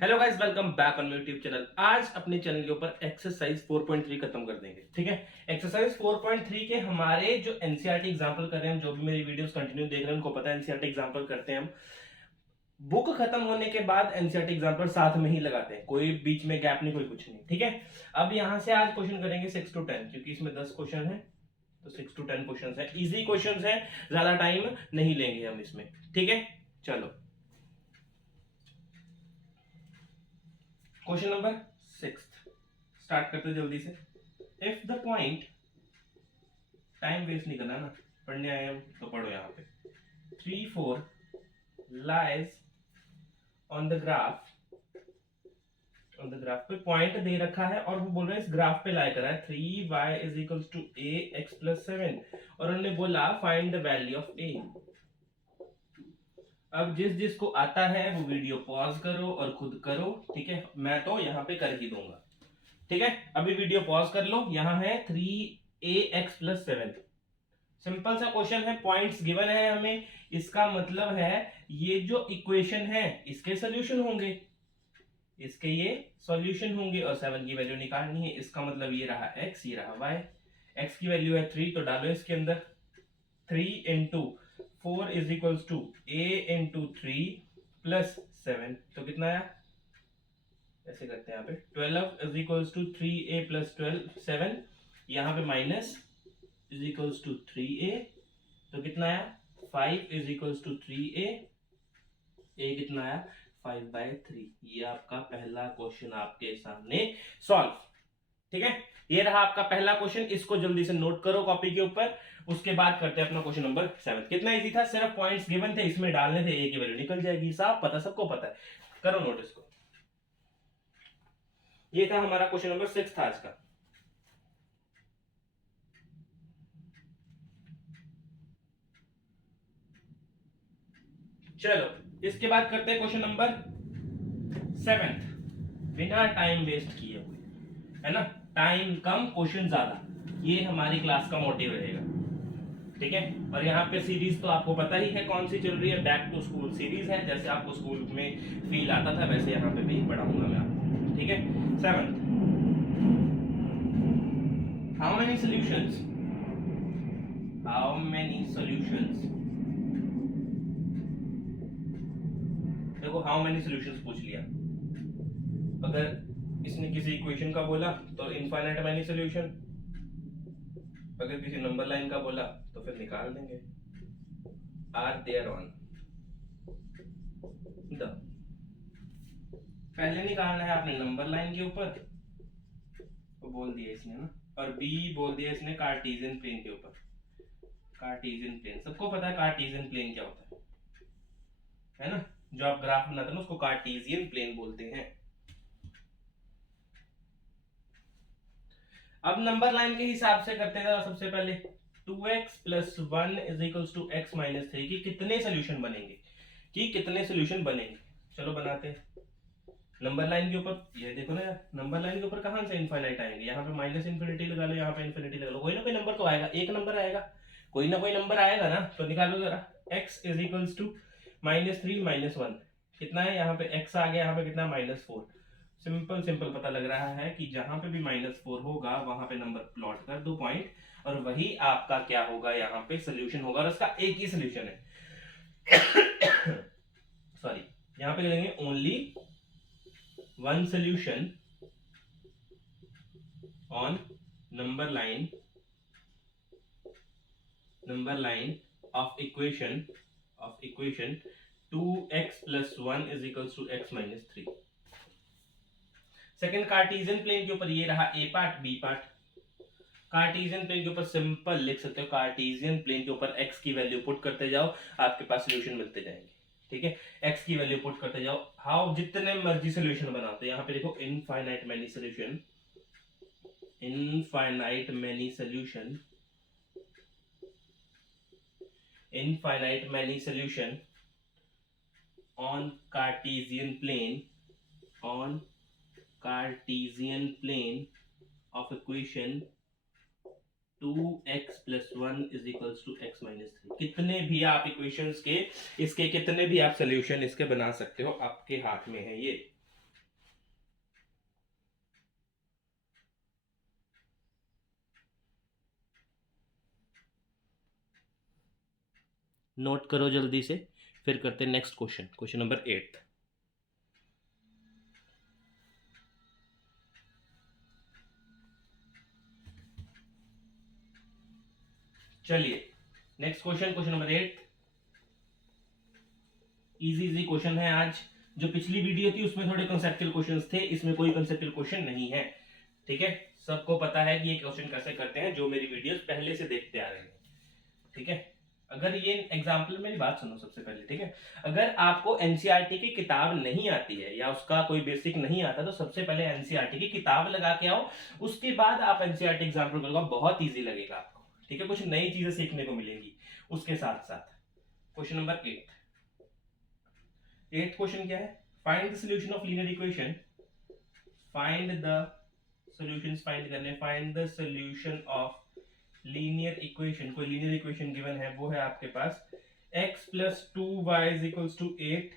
Hello guys, welcome back on my YouTube channel. आज अपने channel के ऊपर एक्सरसाइज 4.3 खत्म कर देंगे। ठीक है, एक्सरसाइज 4.3 के हमारे जो एनसीईआरटी एग्जांपल कर रहे हैं, जो भी मेरी वीडियोस कंटिन्यू देख रहे हैं उनको पता है एनसीईआरटी एग्जांपल करते हैं हम। बुक खत्म होने के बाद एनसीईआरटी एग्जांपल साथ में ही लगाते हैं, कोई बीच में गैप नहीं, कोई कुछ नहीं। ठीक है, अब यहां से आज क्वेश्चन करेंगे 6 to 10, क्योंकि इसमें 10 क्वेश्चन है तो 6 to 10 क्वेश्चन है। इजी क्वेश्चन है, ज्यादा टाइम नहीं लेंगे हम इसमें। ठीक है, चलो क्वेश्चन नंबर 6 स्टार्ट करते जल्दी से। If the point, time waste नहीं करना ना, पढ़ने आए हम तो पढ़ो। यहाँ पे 3 4 लाइज ऑन द ग्राफ, पे पॉइंट दे रखा है और वो बोल रहे हैं इस ग्राफ पे लाई करा है 3y is equal to a x plus 7 और उन्होंने बोला find the value of a। अब जिसको आता है वो वीडियो पॉज करो और खुद करो। ठीक है, मैं तो यहाँ पे कर ही दूंगा। ठीक है, अभी वीडियो पॉज कर लो। यहाँ है 3ax प्लस 7, सिंपल सा क्वेश्चन है, पॉइंट्स गिवन है हमें। इसका मतलब है ये जो इक्वेशन है इसके सॉल्यूशन होंगे, इसके ये सॉल्यूशन होंगे और 7 की वैल्यू निकालनी है। इसका मतलब ये रहा x, ये रहा y। x की वैल्यू है 3 तो डालो इसके अंदर। 3 into 4 is equal to a into 3 plus 7, तो कितना आया, ऐसे करते हैं यहाँ पे 12 is equal to 3a plus 12 7, यहाँ पे minus is equal to 3a, तो कितना आया 5 is equal to 3a, a कितना आया 5/3। ये आपका पहला क्वेश्चन आपके सामने सॉल्व। ठीक है, ये रहा आपका पहला क्वेश्चन, इसको जल्दी से नोट करो कॉपी के ऊपर। उसके बाद करते हैं अपना क्वेश्चन नंबर 7। कितना इजी था, सिर्फ पॉइंट्स गिवन थे, इसमें डालने थे, a की वैल्यू निकल जाएगी। साफ पता, सबको पता है, करो नोट इसको। ये था हमारा क्वेश्चन नंबर 6 था आज का। चलो इसके बाद करते हैं क्वेश्चन नंबर 7, बिना टाइम वेस्ट किए हुए, है ना। टाइम कम क्वेश्चन ज्यादा, ये हमारी क्लास का मोटिव रहेगा। ठीक है, और यहाँ पे सीरीज तो आपको पता ही है कौन सी चल रही है, बैक टू स्कूल सीरीज है। जैसे आपको स्कूल में फील आता था वैसे यहाँ पे भी पढ़ाऊंगा मैं आपको। ठीक है, 7, how many solutions, how many solutions, देखो हाउ मेनी सॉल्यूशंस पूछ लिया। अगर इसने किसी इक्वेशन का बोला तो इनफाइनाइट मैनी सॉल्यूशन, अगर किसी नंबर लाइन का बोला तो फिर निकाल देंगे। आर देयर ऑन द, पहले निकालना है आपने नंबर लाइन के ऊपर, तो बोल दिया इसने ना, और बी बोल दिया इसने कार्टेशियन प्लेन के ऊपर। कार्टेशियन प्लेन सबको पता है, कार्टेशियन प्लेन क्या होता है ना। जो आप ग्राफ बनाते हैं ना उसको कार्टेशियन प्लेन बोलते हैं। अब नंबर लाइन के हिसाब से करते हैं सबसे पहले 2x plus 1 is equal to x minus 3 की कितने सोल्यूशन बनेंगे, चलो बनाते हैं। नंबर लाइन के ऊपर ये देखो ना यार, नंबर लाइन के ऊपर कहां से इनफाइनाइट आएंगे, यहाँ पे माइनस इन्फिनिटी लगा लो, यहाँ पे इन्फिनिटी लगा लो, कोई ना कोई नंबर तो आएगा, एक नंबर आएगा, कोई ना कोई नंबर आएगा ना। तो निकालो जरा, x इज इक्वल टू -3 -1, कितना है यहाँ पे x आ गया, यहाँ पे कितना -4। सिंपल सिंपल पता लग रहा है कि जहां पे भी -4 होगा वहां पे नंबर प्लॉट कर दो पॉइंट, और वही आपका क्या होगा, यहाँ पे सोल्यूशन होगा, और उसका एक ही सोल्यूशन है। सॉरी, यहाँ पे करेंगे only one solution on number line of equation 2x plus 1 is equal to x minus 3। Second Cartesian plane के ऊपर ये रहा A part, B part. Cartesian plane के ऊपर सिंपल लिख सकते हो, कार्टेशियन प्लेन के ऊपर x की वैल्यू पुट करते जाओ, आपके पास सोल्यूशन मिलते जाएंगे। ठीक है, x की वैल्यू पुट करते जाओ, हाउ जितने मर्जी सोल्यूशन बनाते हैं। यहाँ पे देखो infinite many solution, infinite many solution, infinite many solution on Cartesian plane, on Cartesian plane of equation 2x plus 1 is equal to x minus 3। कितने भी आप इक्वेशंस के, इसके कितने भी आप सोल्यूशन इसके बना सकते हो, आपके हाथ में है ये। नोट करो जल्दी से, फिर करते हैं नेक्स्ट क्वेश्चन, क्वेश्चन नंबर 8। चलिए next question, question number 8। Easy question है आज। जो पिछली वीडियो थी उसमें थोड़े कंसेप्चुअल क्वेश्चंस थे, इसमें कोई कंसेप्चुअल क्वेश्चन नहीं है। ठीक है, सबको पता है कि ये क्वेश्चन कैसे करते हैं, जो मेरी वीडियोस पहले से देखते आ रहे हैं। ठीक है, अगर ये एग्जाम्पल, मेरी बात सुनो सबसे पहले। ठीक है, अगर आपको एनसीईआरटी की किताब नहीं आती है या उसका कोई बेसिक नहीं आता, तो सबसे पहले एनसीईआरटी की किताब लगा के आओ, उसके बाद आप एनसीईआरटी एग्जाम्पल करोगे, बहुत ईजी लगेगा आपको। ठीक है, कुछ नई चीजें सीखने को मिलेंगी उसके साथ साथ। Question number 8। 8th क्वेश्चन क्या है? Find the solution of linear equation. Find the solutions find करने, find the solution of linear equation. कोई लीनियर इक्वेशन गिवन है, वो है आपके पास x plus 2y is equals to 8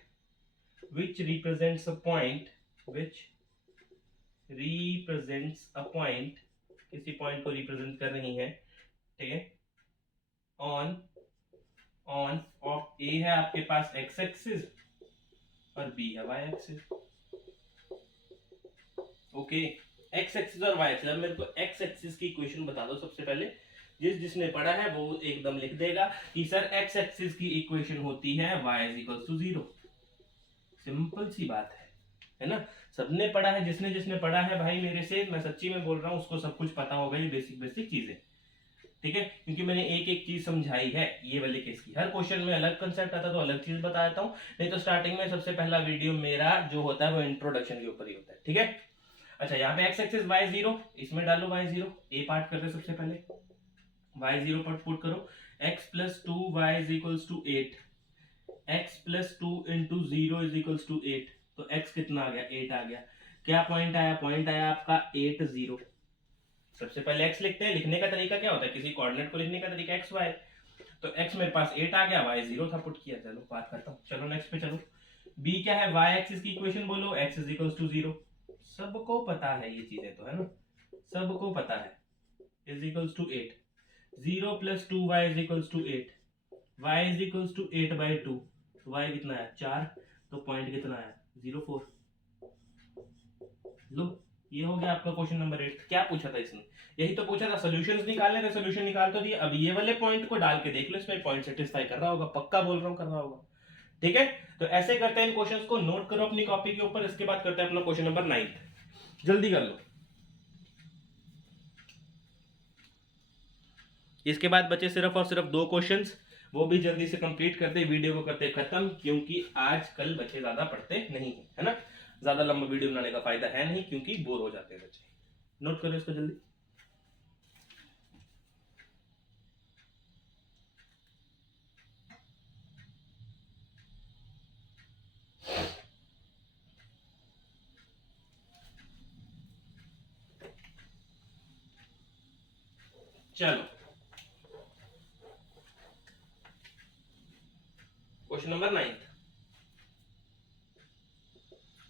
which represents a point, which represents a point, किसी point को represent कर रही है। ठीक है, ऑन ऑफ a है आपके पास x एक्सिस और b है y axis. Okay, x axis और y एक्सिस। अब मेरे को x एक्सिस की इक्वेशन बता दो सबसे पहले। जिसने पढ़ा है वो एकदम लिख देगा कि सर x एक्सिस की इक्वेशन होती है y is equals to 0। Simple सी बात है ना? सबने पढ़ा है, जिसने पढ़ा है भाई मेरे से, मैं सच्ची में बोल रहा हूँ, उसको सब कुछ पता होगा ये बेसिक चीजें। ठीक है, क्योंकि मैंने एक एक चीज समझाई है ये वाले केस की। हर क्वेश्चन में अलग कंसेप्ट आता तो अलग चीज बता देता हूँ, नहीं तो स्टार्टिंग में सबसे पहला वीडियो मेरा जो होता है वो इंट्रोडक्शन के ऊपर ही होता है। ठीक है, अच्छा यहाँ पे x एक्सिस y 0, इसमें डालो y 0। ए पार्ट करते सबसे पहले, y 0 पर पुट करो, x plus 2y is equals to 8, x plus 2 into 0 is equals to 8। तो x कितना आ गया? 8 आ गया। क्या पॉइंट आया? पॉइंट आया आपका 8 0। सबसे पहले x लिखते हैं। लिखने का तरीका क्या होता है? किसी कोऑर्डिनेट को लिखने का तरीका x y। तो x मेरे पास 8 आ गया, y 0 था, पुट किया। चलो बात करता हूँ, चलो नेक्स्ट पे चलो। b क्या है? y एक्सिस की इक्वेशन बोलो, x is equals to 0। सबको पता है ये चीजें तो, है ना? सबको पता है, is equals to 8। 0 plus 2y is equals to 8। y is equals to 8 by 2। तो y कितना है? 4। तो पॉइंट कितना है? 0 4। लो, ये हो गया आपका क्वेश्चन नंबर 8। क्या पूछा था इसने? यही तो पूछा था, सॉल्यूशंस निकालने थे, सॉल्यूशन निकाल तो दिए। अब ये वाले पॉइंट को डाल के देख लो, इसमें पॉइंट सेटिस्फाई कर रहा होगा, पक्का बोल रहा हूँ कर रहा होगा। ठीक है, तो ऐसे करते हैं। इन क्वेश्चंस को नोट करो अपनी कॉपी के ऊपर। इसके बाद करते हैं अपना क्वेश्चन नंबर 9। जल्दी कर लो। इसके बाद बचे सिर्फ और सिर्फ 2 क्वेश्चंस, वो भी जल्दी से कंप्लीट करते, वीडियो को करते खत्म, क्योंकि आजकल बच्चे ज्यादा पढ़ते नहीं है ना? ज्यादा लंबा वीडियो बनाने का फायदा है नहीं, क्योंकि बोर हो जाते हैं बच्चे। नोट करो इसको जल्दी। चलो क्वेश्चन नंबर 9।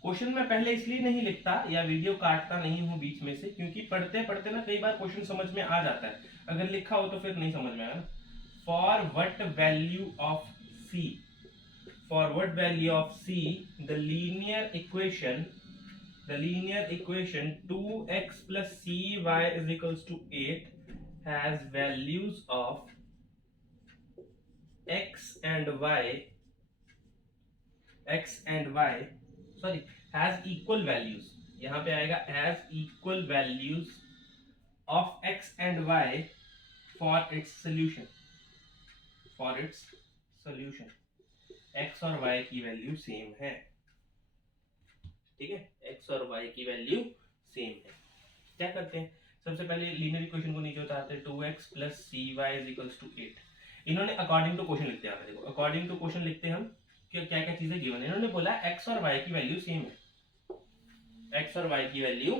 क्वेश्चन मैं पहले इसलिए नहीं लिखता या वीडियो काटता नहीं हूं बीच में से, क्योंकि पढ़ते पढ़ते ना कई बार क्वेश्चन समझ में आ जाता है। अगर लिखा हो तो फिर नहीं समझ में आया ना। For what value of c, for what value of c the linear equation 2x plus cy is equals to 8 has values of x and y, sorry, has equal values। यहां पे आएगा has equal values of x and y for its solution। x और y की value same है। ठीक है, x और y की वैल्यू सेम है। क्या करते हैं? सबसे पहले लीनियर इक्वेशन को नीचे उतारते हैं, 2x plus cy is equals to 8। इन्होंने अकॉर्डिंग टू क्वेश्चन लिखते हैं। देखो, अकॉर्डिंग टू क्वेश्चन लिखते हैं हम कि क्या क्या चीजें गिवन है। इन्होंने बोला x और y की वैल्यू सेम है, x और y की वैल्यू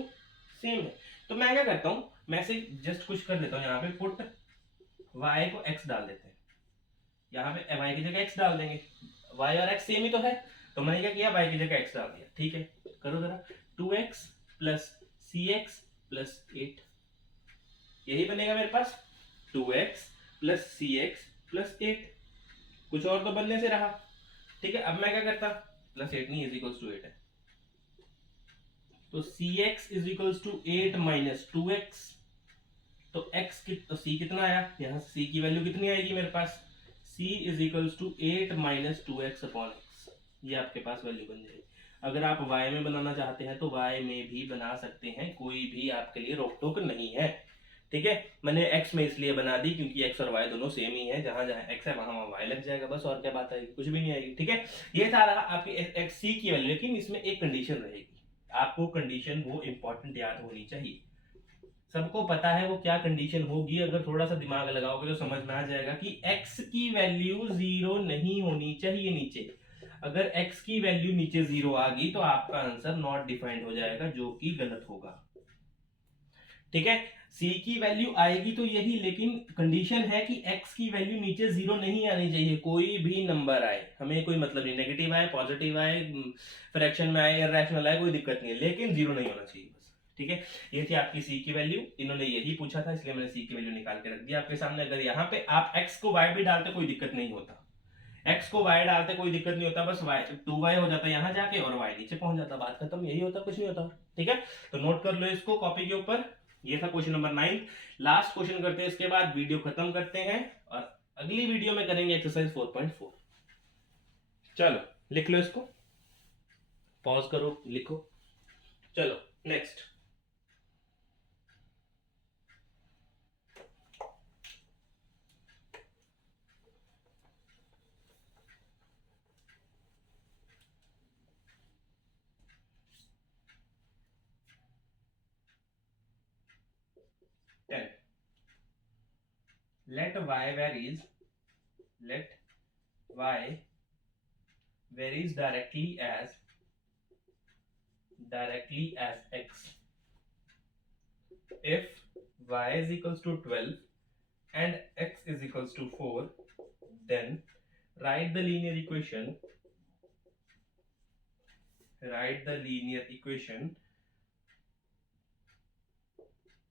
सेम है। तो मैं क्या करता हूं, मैं से जस्ट कुछ कर देता हूं, यहाँ पे पुट y को x डाल देते हैं, यहाँ पे y की जगह x डाल देंगे। y और x सेम ही तो है, तो मैंने क्या किया, y की जगह x डाल दिया। ठीक है, करो जरा, 2x plus cx plus 8, यही बनेगा मेरे पास, 2x plus cx plus 8। कुछ और तो बनने से रहा। ठीक है, अब मैं क्या करता, प्लस 8 नहीं इज इक्वल्स टू 8 है, तो cx is equals to 8 minus 2x, तो c कितना आया, यहाँ से c की वैल्यू कितनी आएगी मेरे पास, c is equals to 8 minus 2x upon x, ये आपके पास वैल्यू बन जाएगी। अगर आप y में बनाना चाहते हैं तो y में भी बना सकते हैं, कोई भी आपके लिए रोक टोक नहीं है। ठीक है, मैंने x में इसलिए बना दी क्योंकि x और y दोनों सेम ही है, जहां जहां x है वहां y लग जाएगा बस, और क्या बात आएगी, कुछ भी नहीं आएगी। ठीक है, ये था रहा आपकी x c की वैल्यू, लेकिन इसमें एक कंडीशन रहेगी, आपको कंडीशन वो इंपॉर्टेंट याद होनी चाहिए। सबको पता है वो क्या कंडीशन होगी, अगर थोड़ा सा दिमाग लगाओगे तो समझ में आ जाएगा कि x की वैल्यू 0 नहीं होनी चाहिए नीचे। अगर x की वैल्यू नीचे 0 आ गई तो आपका आंसर नॉट डिफाइंड हो जाएगा, जो कि गलत होगा। ठीक है, c की वैल्यू आएगी तो यही, लेकिन कंडीशन है कि x की वैल्यू नीचे 0 नहीं आनी चाहिए। कोई भी नंबर आए, हमें कोई मतलब नहीं, नेगेटिव आए, पॉजिटिव आए, फ्रैक्शन में आए, इररेशनल आए, कोई दिक्कत नहीं है, लेकिन 0 नहीं होना चाहिए बस। ठीक है, ये थी आपकी c की वैल्यू, इन्होंने यही पूछा था इसलिए मैंने c की वैल्यू निकाल के रख दी आपके सामने। अगर यहाँ पे आप x को y भी डालते कोई दिक्कत नहीं होता, x को y डालते कोई दिक्कत नहीं होता, बस y 2y हो जाता यहाँ जाके और y नीचे पहुंच जाता, बात खत्म, यही होता, कुछ नहीं होता। ठीक है, तो नोट कर लो इसको कॉपी के ऊपर। ये था क्वेश्चन नंबर 9। लास्ट क्वेश्चन करते हैं, इसके बाद वीडियो खत्म करते हैं और अगली वीडियो में करेंगे एक्सरसाइज 4.4। चलो लिख लो इसको, पॉज करो, लिखो, चलो next. let y varies directly as x if y is equals to 12 and x is equals to 4, then write the linear equation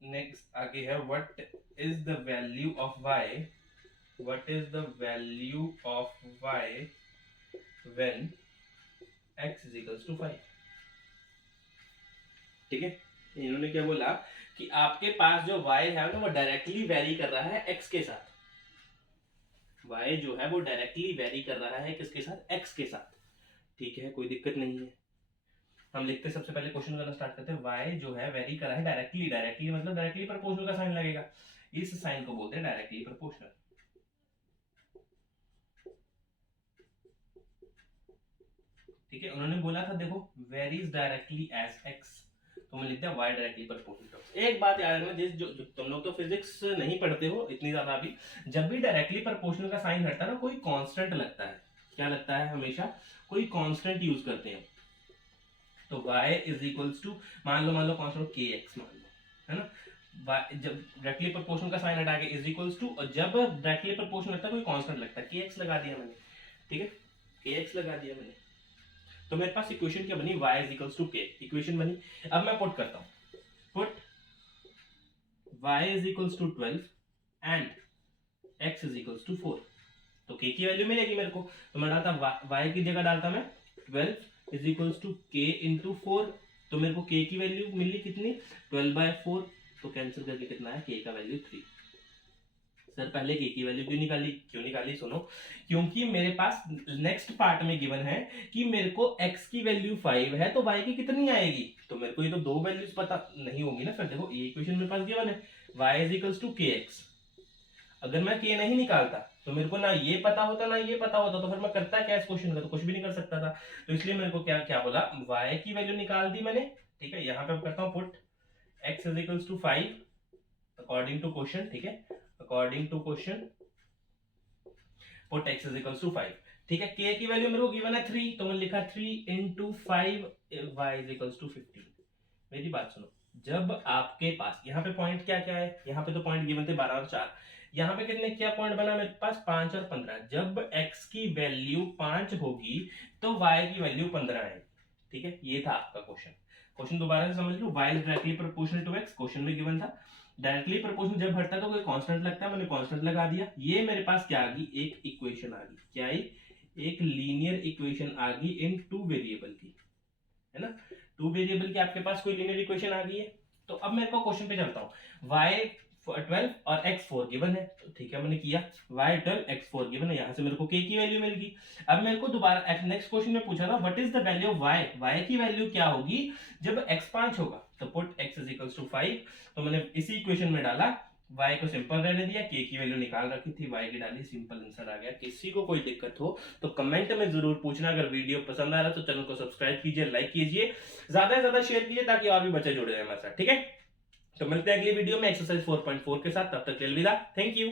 next आगे है what is the value of y when x is equals to 5। ठीक है, इन्होंने क्या बोला कि आपके पास जो y है ना वो डायरेक्टली वेरी कर रहा है x के साथ, y जो है वो डायरेक्टली वेरी कर रहा है किसके साथ, x के साथ। ठीक है, कोई दिक्कत नहीं है, हम लिखते सबसे पहले क्वेश्चन करना स्टार्ट करते हैं। y जो है वेरी कर रहा है डायरेक्टली मतलब डायरेक्टली प्रोपोर्शनल का साइन लगेगा, इस साइन को बोलते हैं डायरेक्टली प्रोपोर्शनल। ठीक है, उन्होंने बोला था देखो वेरीज डायरेक्टली एज x, तो मैं लिखता है y डायरेक्टली प्रोपोर्शनल। एक बात याद रखना, जो तुम लोग तो फिजिक्स नहीं पढ़ते हो इतनी ज्यादा अभी, जब भी डायरेक्टली प्रोपोर्शनल का साइन हटता है ना कोई कांस्टेंट लगता है, क्या लगता है, हमेशा कोई कांस्टेंट यूज करते हैं। तो y इज इक्वल्स टू मान लो कांस्टेंट kx मान लो, है ना, जब डायरेक्टली प्रोपोर्शनल का साइन हटा के इज इक्वल्स टू, और जब डायरेक्टली प्रोपोर्शनल लगता है कोई कांस्टेंट लगता है, kx लगा दिया मैंने। ठीक है, kx लगा दिया मैंने, तो मेरे पास इक्वेशन क्या बनी, y is equals to k, equation बनी। अब मैं पुट करता हूं, put y is equals to 12 and x is equals to 4, तो k की वैल्यू मिलेगी मेरे को, तो मैं डालता y की जगह डालता मैं 12 is equals to k into 4, तो मेरे को k की वैल्यू मिली कितनी 12/4, तो कैंसिल करके कितना है k का वैल्यू 3। सर पहले k की वैल्यू क्यों निकाली, सुनो, क्योंकि मेरे पास नेक्स्ट पार्ट में गिवन है कि मेरे को x की वैल्यू 5 है तो y की कितनी आएगी, तो मेरे को ये तो दो वैल्यूज पता नहीं होगी ना। फिर देखो ये इक्वेशन मेरे पास गिवन है y is equals to kx, अगर मैं k नहीं निकालता तो मेरे को ना ये पता होता ना ये पता होता, तो फिर मैं करता क्या इस क्वेश्चन का, तो कुछ भी नहीं कर सकता था। तो इसलिए मेरे को क्या बोला, y की वैल्यू निकाल दी मैंने। ठीक है, यहाँ पे करता हूँ put x is equals to 5 according to question. ठीक है, according to question put x is equals to 5। ठीक है, k की वैल्यू मेरे को गिवन है 3, तो मैंने लिखा 3 into 5 y is equals to 15। मेरी बात सुनो, जब आपके पास यहाँ पे पॉइंट क्या क्या है, यहाँ पे तो पॉइंट गिवन थे 12 और 4, यहाँ पे कितने क्या पॉइंट बना मेरे पास 5 और 15। जब x की वैल्यू 5 होगी तो y की वैल्यू 15 है। ठीक है, ये था आपका क्वेश्चन। क्वेश्चन दोबारा से समझ लो, y is directly proportional to x, question में गिवन था। डायरेक्टली प्रोपोर्शनल जब हटता है तो कोई कांस्टेंट लगता है, मैंने कांस्टेंट लगा दिया। ये मेरे पास क्या आ गई, एक इक्वेशन आ गई। क्या आई, एक लीनियर इक्वेशन आ गई इन टू वेरिएबल की, है ना। टू वेरिएबल की आपके पास कोई लीनियर इक्वेशन आ गई है। तो अब मेरे को क्वेश्चन पे चलता हूँ। y12 और x4 गिवन है, तो ठीक है मैंने किया। y12 x4 गिवन है, यहां से मेरे को k की वैल्यू मिल गई। अब मेरे को दोबारा नेक्स्ट क्वेश्चन में पूछा था what is the value of y, y की वैल्यू क्या होगी जब x 5 होगा। तो put x is equals to 5। तो मैंने इसी इक्वेशन में डाला, y को सिंपल रहने दिया, k की वैल्यू निकाल रखी थी, y की डाली, सिंपल आंसर आ गया। किसी को कोई दिक्कत हो तो कमेंट में जरूर पूछना। अगर वीडियो पसंद आ रहा है तो चैनल को सब्सक्राइब कीजिए, लाइक कीजिए, ज्यादा से ज्यादा शेयर कीजिए ताकि और भी बच्चे जुड़े रहे हमारे साथ, ठीक है। तो मिलते हैं अगली वीडियो में एक्सरसाइज 4.4 के साथ, तब तक के लिए अलविदा, थैंक यू।